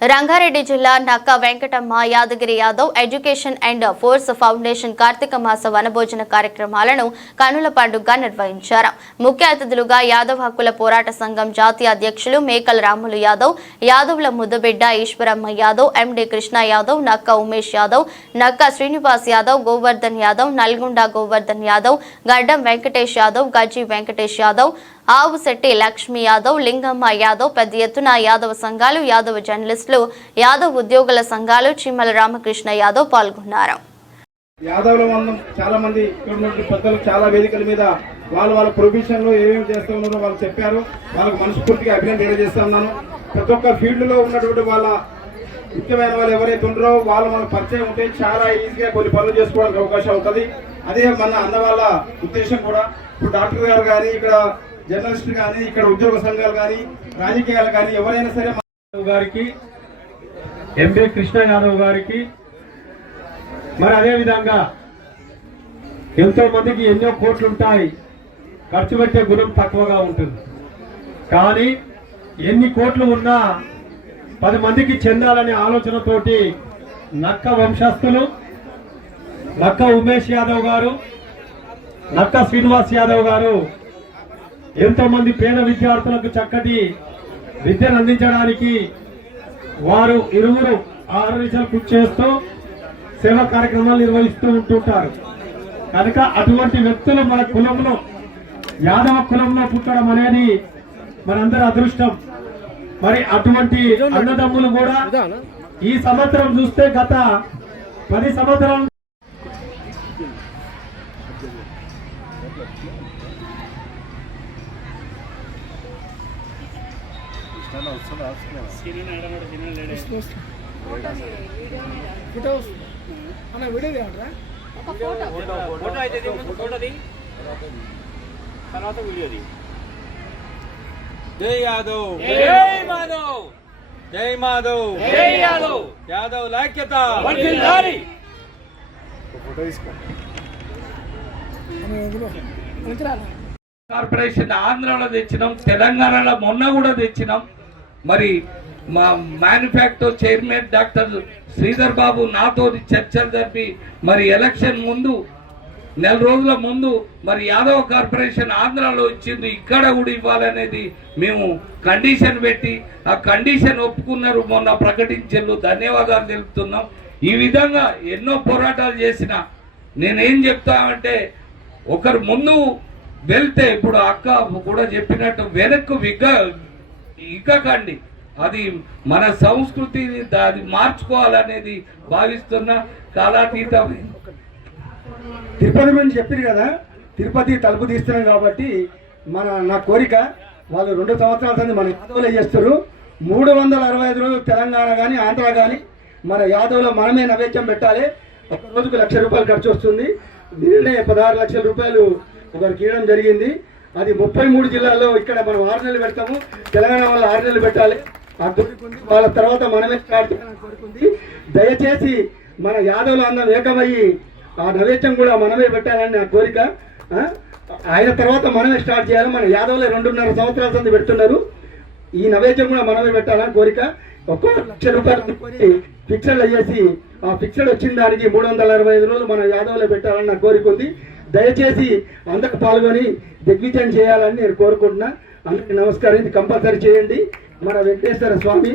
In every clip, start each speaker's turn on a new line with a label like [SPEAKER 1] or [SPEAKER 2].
[SPEAKER 1] రంగారెడ్డి జిల్లా Nakka Venkatamma Yadagiri Yadav education and force foundation Karthika మాస వనభోజన కార్యక్రమాలను కనుల పండుగగా నిర్వహించారు. ముఖ్య అతిథులుగా యాదవ్ హక్కుల పోరాట సంఘం జాతీయ అధ్యక్షులు మేకల రాములు యాదవ్ యాదవ్ల ముద్దుబిడ్డ ఈశ్వరమ్మ యాదవ్ ఎండి కృష్ణ యాదవ్ నక్క ఉమేష్ యాదవ్ నక్క శ్రీనివాస్ యాదవ్ గోవర్ధన్ యాదవ్ నల్గొండ గోవర్ధన్ యాదవ్ గడ్డం వెంకటేష్ యాదవ్ గజ్జి వెంకటేష్ యాదవ్ ఆవుశెట్టి లక్ష్మీ యాదవ్ లింగమ్మ యాదవ్ పెద్ద ఎత్తున యాదవ సంఘాలు యాదవ జర్నలిస్టులు యాదవ్ ఉద్యోగుల సంఘాలు చిమ్మల రామకృష్ణ యాదవ్ పాల్గొన్నారు.
[SPEAKER 2] యాదవ్ల మందం చాలా మంది ఇక్కడ పెద్దలు చాలా వేదికల మీద వాళ్ళు వాళ్ళ ప్రొఫెషన్లో ఏమేమి చేస్తూ ఉన్నారో వాళ్ళు చెప్పారు. వాళ్ళకు మనస్ఫూర్తిగా అభినందన తెలియజేస్తున్నాను ప్రతి ఒక్క ఫీల్డ్లో ఉన్నటువంటి వాళ్ళ ముఖ్యమైన వాళ్ళు ఎవరైతే ఉన్నారో వాళ్ళు మనకు పరిచయం ఉంటే చాలా ఈజీగా కొన్ని పనులు చేసుకోవడానికి అవకాశం ఉంటుంది. అదే మన అన్న వాళ్ళ ఉద్దేశం కూడా. ఇప్పుడు డాక్టర్ గారు కానీ ఇక్కడ జర్నలిస్ట్ కానీ ఇక్కడ ఉద్యోగ సంఘాలు కానీ రాజకీయాలు కానీ ఎవరైనా సరే గారికి ఎంపీ కృష్ణ యాదవ్ గారికి మరి అదే విధంగా ఎంతో మందికి ఎన్నో కోట్లు ఉంటాయి ఖర్చు పెట్టే గుణం తక్కువగా ఉంటుంది. కానీ ఎన్ని కోట్లు ఉన్నా పది మందికి చెందాలనే ఆలోచనతోటి నక్క వంశస్థులు నక్క ఉమేష్ యాదవ్ గారు నక్క శ్రీనివాస్ యాదవ్ గారు ఎంతో మంది పేద విద్యార్థులకు చక్కటి విద్యను అందించడానికి వారు ఇరువురు ఆరు నిమిషాలు కృషి చేస్తూ సేవా కార్యక్రమాలు నిర్వహిస్తూ ఉంటుంటారు. కనుక అటువంటి వ్యక్తులు మన కులంలో యాదవ కులంలో పుట్టడం అనేది మనందరి అదృష్టం. మరి అటువంటి అన్నదమ్ములు కూడా ఈ సంవత్సరం చూస్తే గత పది సంవత్సరాల
[SPEAKER 3] ఫోటోస్ అన్న వీడియో తీయమంటారా?
[SPEAKER 4] ఫోటో. అయితే తర్వాత వీడియో జై యాదవ్. జై మాధవ్. జై మాధవ్. జై యాదవ్. యాదవ్ లాక్యత
[SPEAKER 5] కార్పొరేషన్ ఆంధ్రాలో తెచ్చినాం తెలంగాణలో మొన్న కూడా తెచ్చినాం. మరి మా manufacture chairman doctor Sridhar Babu నాతో చర్చలు జరిపి మరి ఎలక్షన్ ముందు నెల రోజుల ముందు మరి యాదవ్ కార్పొరేషన్ ఆంధ్రాలో ఇచ్చింది ఇక్కడ కూడా ఇవ్వాలనేది మేము కండిషన్ పెట్టి ఆ కండిషన్ ఒప్పుకున్నారు మొన్న ప్రకటించారు ధన్యవాదాలు తెలుపుతున్నాం. ఈ విధంగా ఎన్నో పోరాటాలు చేసిన నేనేం చెప్తామంటే ఒకరు ముందు వెళ్తే ఇప్పుడు అక్క కూడా చెప్పినట్టు వెనక్కు విగ్గ ఇక్కకండి అది మన సంస్కృతిని అది మార్చుకోవాలనేది భావిస్తున్న కాలాతీతమైన
[SPEAKER 2] తిరుపతి గురించి చెప్పింది కదా తిరుపతి తలుపు తీస్తున్నాం కాబట్టి మన నా కోరిక వాళ్ళు రెండు సంవత్సరాల సంది మన యాదవులే చేస్తారు మూడు వందల అరవై ఐదు రోజులు తెలంగాణ కానీ ఆంధ్ర కానీ మన యాదవులో మనమే నైవేద్యం పెట్టాలి. ఒక రోజుకు లక్ష రూపాయలు ఖర్చు వస్తుంది. దీనినే పదహారు లక్షల రూపాయలు ఒకరికి ఇవ్వడం జరిగింది. అది ముప్పై మూడు జిల్లాల్లో ఇక్కడ మనం ఆరు నెలలు పెడతాము. తెలంగాణ వాళ్ళు ఆరు నెలలు పెట్టాలి. ఆ వాళ్ళ తర్వాత మనమే స్టార్ట్ చేయాలని కోరుకుంది. దయచేసి మన యాదవులు అందం ఏకమయ్యి ఆ నైవేద్యం కూడా మనమే పెట్టాలని నా కోరిక. ఆయన తర్వాత మనమే స్టార్ట్ చేయాలి. మన యాదవులే రెండున్నర సంవత్సరాల సంది పెడుతున్నారు. ఈ నైవేద్యం కూడా మనమే పెట్టాలని కోరిక. ఒక్కో లక్ష రూపాయలు అనుకొని అయ్యేసి ఆ ఫిక్సెడ్ వచ్చిన దానికి మూడు వందల అరవై ఐదు రోజులు మన యాదవులే పెట్టాలని నా కోరిక ఉంది. దయచేసి అందరు పాల్గొని దిగ్విజయం చేయాలని నేను కోరుకుంటున్నా. అందరికి నమస్కారం. ఇది కంపల్సరీ చేయండి. మన వెంకటేశ్వర స్వామి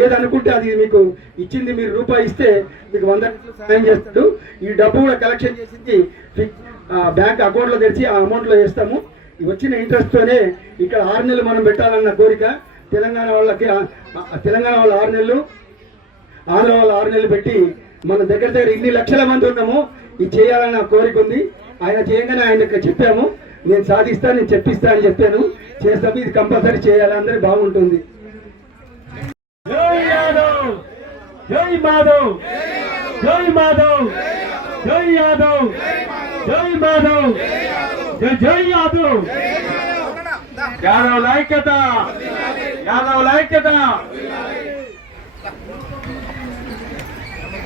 [SPEAKER 2] ఏదనుకుంటే అది మీకు ఇచ్చింది మీరు రూపాయి ఇస్తే మీకు వంద సహాయం సాయం చేస్తాడు. ఈ డబ్బు కూడా కలెక్షన్ చేసింది ఆ బ్యాంక్ అకౌంట్లో తెరిచి ఆ అమౌంట్లో వేస్తాము. వచ్చిన ఇంట్రెస్ట్తోనే ఇక్కడ ఆరు నెలలు మనం పెట్టాలన్న కోరిక. తెలంగాణ వాళ్ళకి తెలంగాణ వాళ్ళ ఆరు నెలలు ఆంధ్ర వాళ్ళు ఆరు నెలలు పెట్టి మన దగ్గర దగ్గర ఇన్ని లక్షల మంది ఉన్నాము. ఇది చేయాలన్న కోరిక ఉంది. ఆయన చేయగానే ఆయనకు చెప్పాము. నేను సాధిస్తా నేను చెప్పిస్తా అని చెప్పాను. చేస్తాము ఇది కంపల్సరీ చేయాలి. అందరూ బాగుంటుంది. జై యాదవ్! జై మాధవ్! జై మాధవ్! జై యాదవ్! జై మాధవ్! జై జై Yadav! Yadav లైక్యత Yadav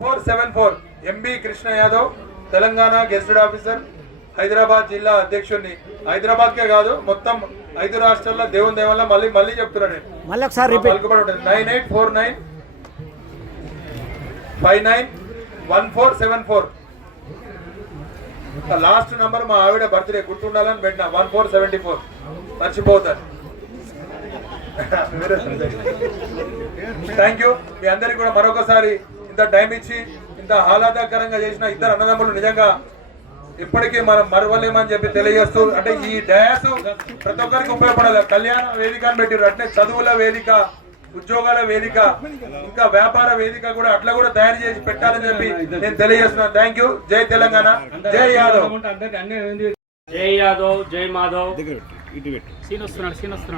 [SPEAKER 6] four seven four MB Krishna Yadav Telangana gazetted officer Hyderabad జిల్లా అధ్యక్షుడిని. హైదరాబాద్ కే కాదు మొత్తం ఐదు రాష్ట్రాల్లో దేవుని దేవల్ల మళ్ళీ మళ్ళీ చెప్తున్నా నేను.
[SPEAKER 7] మళ్ళీ ఒకసారి
[SPEAKER 6] పలుకుబడి ఉంటుంది. Nine eight four nine five nine one four seven four. Last number మా ఆవిడ బర్త్డే గుర్తుండాలని పెట్టిన. One four seventy four. మర్చిపోతాను. థ్యాంక్ యూ మీ అందరికి కూడా మరొకసారి ఇంత టైం ఇచ్చి ఇంత ఆహ్లాదకరంగా చేసిన ఇద్దరు అన్నదమ్ములు నిజంగా ఇప్పటికీ మనం మరవలేమని చెప్పి తెలియజేస్తూ అంటే ఈ డయాస్ ప్రతి ఒక్కరికి ఉపయోగపడాలి. కళ్యాణ వేదిక అని పెట్టారు అంటే చదువుల వేదిక ఉద్యోగాల వేదిక ఇంకా వ్యాపార వేదిక కూడా అట్లా కూడా తయారు చేసి పెట్టాలని చెప్పి నేను తెలియజేస్తున్నాను. థ్యాంక్ యూ జై తెలంగాణ. జై యాదవ్.
[SPEAKER 8] జై యాదవ్ జై మాధవ్.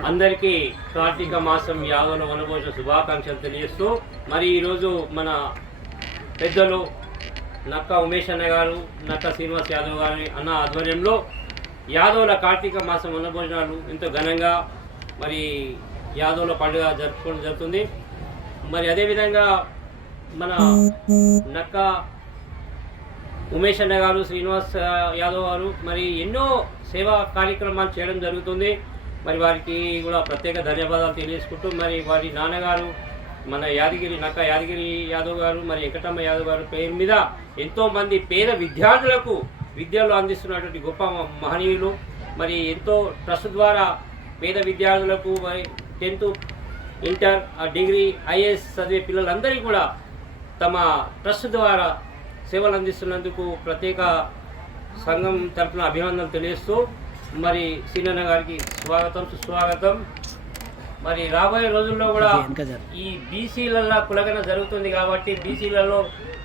[SPEAKER 8] అందరికీ కార్తీక మాసం యాదవుల వనభోజన శుభాకాంక్షలు తెలియజేస్తూ మరి ఈరోజు మన పెద్దలు నక్క ఉమేష్ అన్న గారు నక్క శ్రీనివాస్ యాదవ్ గారి అన్న ఆధ్వర్యంలో యాదవుల కార్తీక మాసం వనభోజనాలు ఎంతో ఘనంగా మరి యాదవుల పండుగ జరుపుకోవడం జరుగుతుంది. మరి అదేవిధంగా మన నక్క ఉమేష్ అన్న గారు శ్రీనివాస్ యాదవ్ గారు మరి ఎన్నో సేవా కార్యక్రమాలు చేయడం జరుగుతుంది. మరి వారికి కూడా ప్రత్యేక ధన్యవాదాలు తెలియజేసుకుంటూ మరి వారి నాన్నగారు మన యాదగిరి నక్క యాదగిరి యాదవ్ గారు మరి వెంకటమ్మ యాదవ్ గారు పేరు మీద ఎంతోమంది పేద విద్యార్థులకు విద్యలు అందిస్తున్నటువంటి గొప్ప మహనీయులు. మరి ఎంతో ట్రస్ట్ ద్వారా పేద విద్యార్థులకు మరి టెన్త్ ఇంటర్ ఆ డిగ్రీ ఐఏఎస్ చదివే పిల్లలందరికీ కూడా తమ ట్రస్ట్ ద్వారా సేవలు అందిస్తున్నందుకు ప్రత్యేక సంఘం తరఫున అభినందనలు తెలియజేస్తూ మరి సీనన్న గారికి స్వాగతం సుస్వాగతం. మరి రాబోయే రోజుల్లో కూడా ఈ బీసీలలో కులగన జరుగుతుంది కాబట్టి బీసీలలో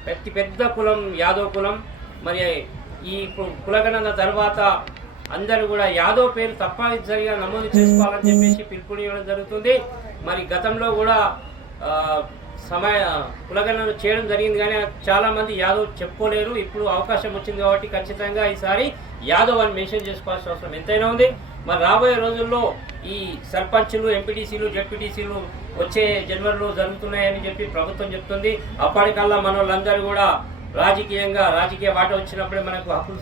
[SPEAKER 8] ప్రతి పెద్ద కులం యాదవ్ కులం. మరి ఈ కులగణన తర్వాత అందరూ కూడా యాదవ్ పేరు తప్పనిసరిగా నమోదు చేసుకోవాలని చెప్పేసి పిలుపునివ్వడం జరుగుతుంది. మరి గతంలో కూడా సమయ కులగణన చేయడం జరిగింది కానీ చాలా మంది యాదవ్ చెప్పుకోలేరు. ఇప్పుడు అవకాశం వచ్చింది కాబట్టి ఖచ్చితంగా ఈసారి యాదవ్ అని మెన్షన్ చేసుకోవాల్సిన అవసరం ఎంతైనా ఉంది. మరి రాబోయే రోజుల్లో ఈ సర్పంచులు ఎంపీటీసీలు జడ్పీటీసీలు వచ్చే జనవరిలో జరుగుతున్నాయని చెప్పి ప్రభుత్వం చెప్తుంది. అప్పటికల్లా మన వాళ్ళందరూ కూడా రాజకీయంగా రాజకీయ వాట వచ్చినప్పుడే మనకు హక్కులు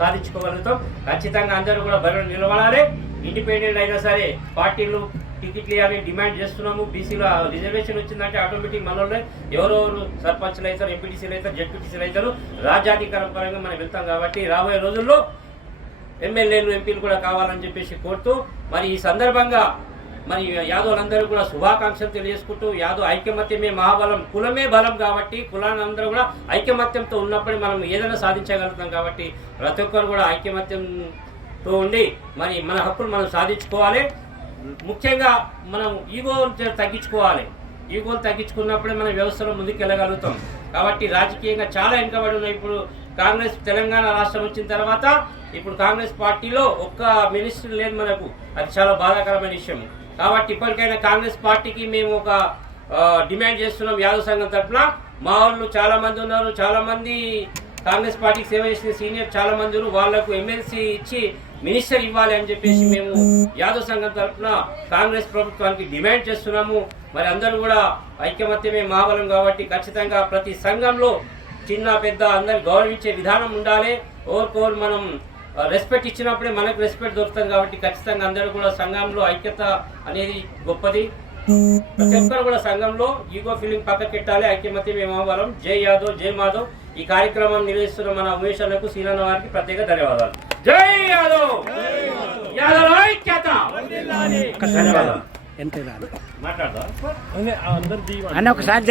[SPEAKER 8] సాధించుకోగలుగుతాం. ఖచ్చితంగా అందరూ కూడా బరువు నిలబడాలి. ఇండిపెండెంట్ అయినా సరే పార్టీలు టికెట్లు ఇవ్వాలని డిమాండ్ చేస్తున్నాము. బీసీలో రిజర్వేషన్ వచ్చిందంటే ఆటోమేటిక్ మనలో ఎవరెవరు సర్పంచ్లు అవుతారు ఎంపీటీసీలు అవుతారు జడ్పీటీసీలు అవుతారు రాజ్యాధికారం పరంగా మనం వెళ్తాం కాబట్టి రాబోయే రోజుల్లో ఎమ్మెల్యేలు ఎంపీలు కూడా కావాలని చెప్పేసి కోరుతూ మరి ఈ సందర్భంగా మరి యాదవులందరూ కూడా శుభాకాంక్షలు తెలియజేసుకుంటూ యాదవ్ ఐకమత్యమే మహాబలం కులమే బలం కాబట్టి కులాలందరూ కూడా ఐకమత్యంతో ఉన్నప్పుడే మనం ఏదైనా సాధించగలుగుతాం కాబట్టి ప్రతి ఒక్కరు కూడా ఐకమత్యంతో ఉండి మరి మన హక్కులు మనం సాధించుకోవాలి. ముఖ్యంగా మనం ఈగోలు తగ్గించుకోవాలి. ఈగోలు తగ్గించుకున్నప్పుడే మన వ్యవస్థలో ముందుకు వెళ్ళగలుగుతాం కాబట్టి రాజకీయంగా చాలా వెనుకబడి ఉన్నాయి ఇప్పుడు కాంగ్రెస్ తెలంగాణ రాష్ట్రం వచ్చిన తర్వాత ఇప్పుడు కాంగ్రెస్ పార్టీలో ఒక్క మినిస్టర్ లేదు మనకు. అది చాలా బాధాకరమైన విషయం. కాబట్టి ఇప్పటికైనా కాంగ్రెస్ పార్టీకి మేము ఒక డిమాండ్ చేస్తున్నాం యాదవ్ సంఘం తరఫున. మా వాళ్ళు చాలా మంది ఉన్నారు. చాలా మంది కాంగ్రెస్ పార్టీకి సేవ చేసిన సీనియర్ చాలా మంది ఉన్నారు. వాళ్ళకు ఎమ్మెల్సీ ఇచ్చి మినిస్టర్ ఇవ్వాలి అని చెప్పేసి మేము యాదవ్ సంఘం తరఫున కాంగ్రెస్ ప్రభుత్వానికి డిమాండ్ చేస్తున్నాము. మరి అందరూ కూడా ఐక్యమత్యమే మహాబలం కాబట్టి ఖచ్చితంగా ప్రతి సంఘంలో చిన్న పెద్ద అందరు గౌరవించే విధానం ఉండాలి. ఓవర్ మనం రెస్పెక్ట్ ఇచ్చినప్పుడే మనకు రెస్పెక్ట్ దొరుకుతుంది కాబట్టి ఖచ్చితంగా అందరూ కూడా సంఘంలో ఐక్యత అనేది గొప్పది. ప్రతి ఒక్కరు కూడా సంఘంలో ఈగో ఫీలింగ్ పక్కకెట్టాలి ఐక్యమత్యం మహాబలం జై యాదవ్ జై మాధవ్. ఈ కార్యక్రమం నిర్వహిస్తున్న మన అన్నకు సీనన్న వారికి ప్రత్యేక ధన్యవాదాలు. జై యాదవ్! యాదవ్ ఐక్యత! ధన్యవాదాలు. మాట్లాడదా.
[SPEAKER 7] అన్న ఒకసారి